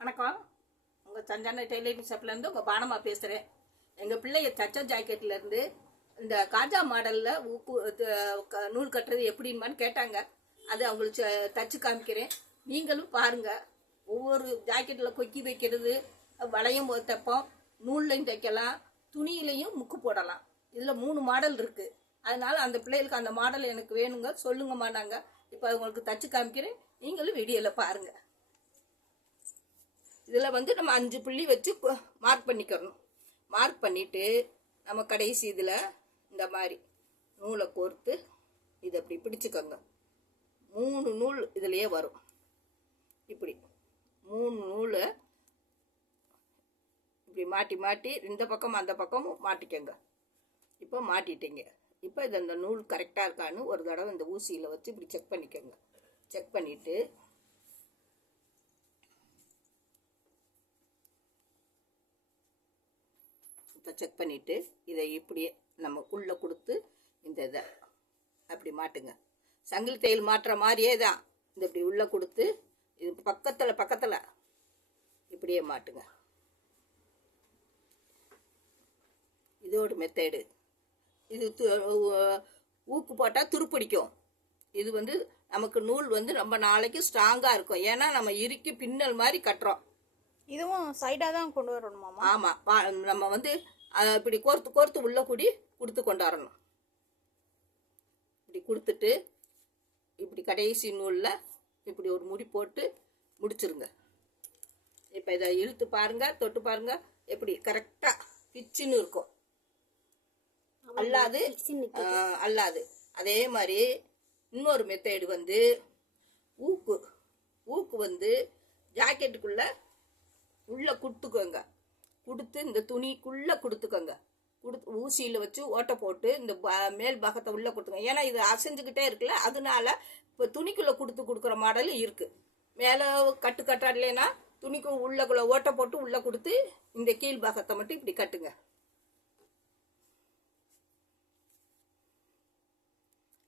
வணக்கம். உங்கள் சஞ்சான டெய்லரிங் ஷாப்லேருந்து உங்கள் பானமா பேசுகிறேன். எங்கள் பிள்ளைய தச்ச ஜாக்கெட்லேருந்து இந்த காஜா மாடலில் நூல் கட்டுறது எப்படின்னு கேட்டாங்க. அது அவங்களுக்கு தச்சு காமிக்கிறேன். நீங்களும் பாருங்கள். ஒவ்வொரு ஜாக்கெட்டில் கொக்கி வைக்கிறது, வளையம் தைப்போம், நூல்லையும் தைக்கலாம், துணியிலையும் முக்கு போடலாம். இதில் 3 மாடல் இருக்குது. அதனால் அந்த பிள்ளைகளுக்கு அந்த மாடல் எனக்கு வேணுங்க, சொல்லுங்கம்மா. நாங்கள் இப்போ உங்களுக்கு தச்சு காமிக்கிறேன். நீங்களும் வீடியோவில் பாருங்கள். இதில் நம்ம 5 புள்ளி வச்சு மார்க் பண்ணிக்கிறணும். மார்க் பண்ணிவிட்டு நம்ம கடைசி இதில் இந்த மாதிரி நூலை கோர்த்து இதை அப்படி பிடிச்சிக்கோங்க. 3 நூல் இதுலேயே வரும். இப்படி 3 நூலை இப்படி மாட்டி மாட்டி இந்த பக்கம் அந்த பக்கமும் மாட்டிக்கோங்க. இப்போ மாட்டிட்டீங்க. இப்போ இது அந்த நூல் கரெக்டாக இருக்கான்னு ஒரு தடவை இந்த ஊசியில் வச்சு இப்படி செக் பண்ணிக்கோங்க. செக் பண்ணிவிட்டு இப்போ செக் பண்ணிவிட்டு இதை இப்படியே நம்ம உள்ளே கொடுத்து இந்த இதை அப்படி மாட்டுங்க. சங்கிலி தையல் மாட்டுற மாதிரியே தான். இந்த இப்படி உள்ளே கொடுத்து இது பக்கத்தில் இப்படியே மாட்டுங்க. இதோட மெத்தேடு. இது ஊக்கு போட்டால் துருப்பிடிக்கும். இது நமக்கு நூல் ரொம்ப நாளைக்கு ஸ்ட்ராங்காக இருக்கும். ஏன்னா நம்ம இறுக்கி பின்னல் மாதிரி கட்டுறோம். இதுவும் சைடாக தான் கொண்டு வரணுமாமா? ஆமாம். நம்ம இப்படி கோர்த்து உள்ள கூடி கொடுத்து கொண்டாடணும். இப்படி கொடுத்துட்டு இப்படி கடைசி நூலில் இப்படி ஒரு முடி போட்டு முடிச்சிருங்க. இப்போ இதை இழுத்து பாருங்கள், தொட்டு பாருங்கள், எப்படி கரெக்டாக பிச்சுன்னு இருக்கும். அல்லாது அதே மாதிரி இன்னொரு மெத்தேடு ஊக்கு ஜாக்கெட்டுக்குள்ளே உள்ளே கொடுத்துக்கோங்க. கொடுத்து இந்த துணிக்குள்ளே கொடுத்துக்கோங்க. ஊசியில் வச்சு ஓட்டை போட்டு இந்த மேல் பாகத்தை உள்ளே கொடுத்துக்கோங்க. ஏன்னா இது அசைஞ்சுக்கிட்டே இருக்குல்ல, அதனால இப்போ துணிக்குள்ளே கொடுக்குற மாடல் இருக்குது. மேலே கட்டாடலைன்னா துணிக்கு உள்ளக்குள்ளே ஓட்டை போட்டு உள்ளே கொடுத்து இந்த கீழ் பாகத்தை மட்டும் இப்படி கட்டுங்க.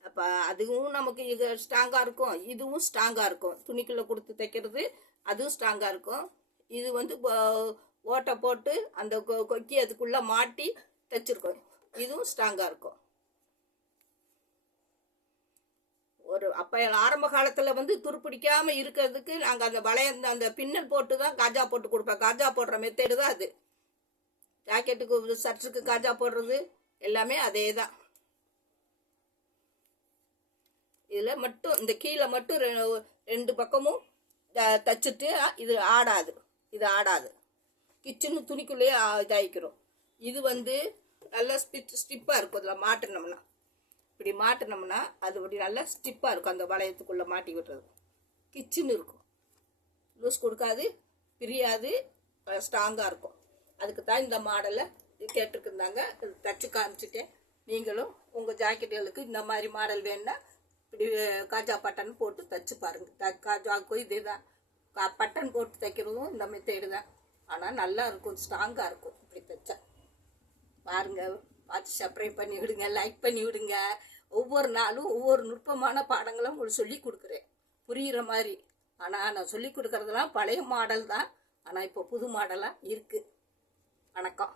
அப்போ அதுவும் நமக்கு இது ஸ்ட்ராங்காக இருக்கும், இதுவும் ஸ்ட்ராங்காக இருக்கும். துணிக்குள்ளே கொடுத்து தைக்கிறது அதுவும் ஸ்ட்ராங்காக இருக்கும். இது ஓட்டை போட்டு அந்த கொக்கி அதுக்குள்ளே மாட்டி தைச்சிருக்கோம். இதுவும் ஸ்ட்ராங்காக இருக்கும். அப்போ ஆரம்ப காலத்தில் துருப்பிடிக்காமல் இருக்கிறதுக்கு நாங்கள் அந்த வளையம் அந்த பின்னல் போட்டு தான் காஜா போட்டு கொடுப்பேன். காஜா போடுற மெத்தேடு தான் அது. ஜாக்கெட்டுக்கு சர்ச்சுக்கு காஜா போடுறது எல்லாமே அதே தான். இதில் மட்டும் இந்த கீழே மட்டும் 2 பக்கமும் தைச்சிட்டு இது ஆடாது. கிச்சனு துணிக்குள்ளேயே இதாகிக்கிறோம். இது நல்லா ஸ்டிப்பாக இருக்கும். அதில் மாட்டினோம்னா இப்படி மாட்டினோம்னா அது அப்படி நல்லா ஸ்டிப்பாக இருக்கும். அந்த வளையத்துக்குள்ளே மாட்டி விட்டுறது கிச்சனு இருக்கும். லூஸ் கொடுக்காது, பிரியாது, ஸ்ட்ராங்காக இருக்கும். அதுக்கு தான் இந்த மாடலை கேட்டுருக்குந்தாங்க. தச்சு காமிச்சிட்டேன். நீங்களும் உங்கள் ஜாக்கெட்டுகளுக்கு இந்த மாதிரி மாடல் வேணுன்னா இப்படி காஜா பட்டன் போட்டு தைச்சு பாருங்கள். காஜாவுக்கும் இதே தான். பட்டன் போட்டு தைக்கிறதும் இந்த மெத்தேடு தான். ஆனால் நல்லா இருக்கும், ஸ்ட்ராங்காக இருக்கும். இப்படி தைச்சா பாருங்கள். பார்த்து சப்ஸ்கிரைப் பண்ணி விடுங்க, லைக் பண்ணி விடுங்க. ஒவ்வொரு நாளும் ஒவ்வொரு நுட்பமான பாடங்களும் உங்களுக்கு சொல்லி கொடுக்குறேன், புரிகிற மாதிரி. ஆனால் நான் சொல்லி கொடுக்குறதெல்லாம் பழைய மாடல் தான். ஆனால் இப்போ புது மாடலாக இருக்குது. வணக்கம்.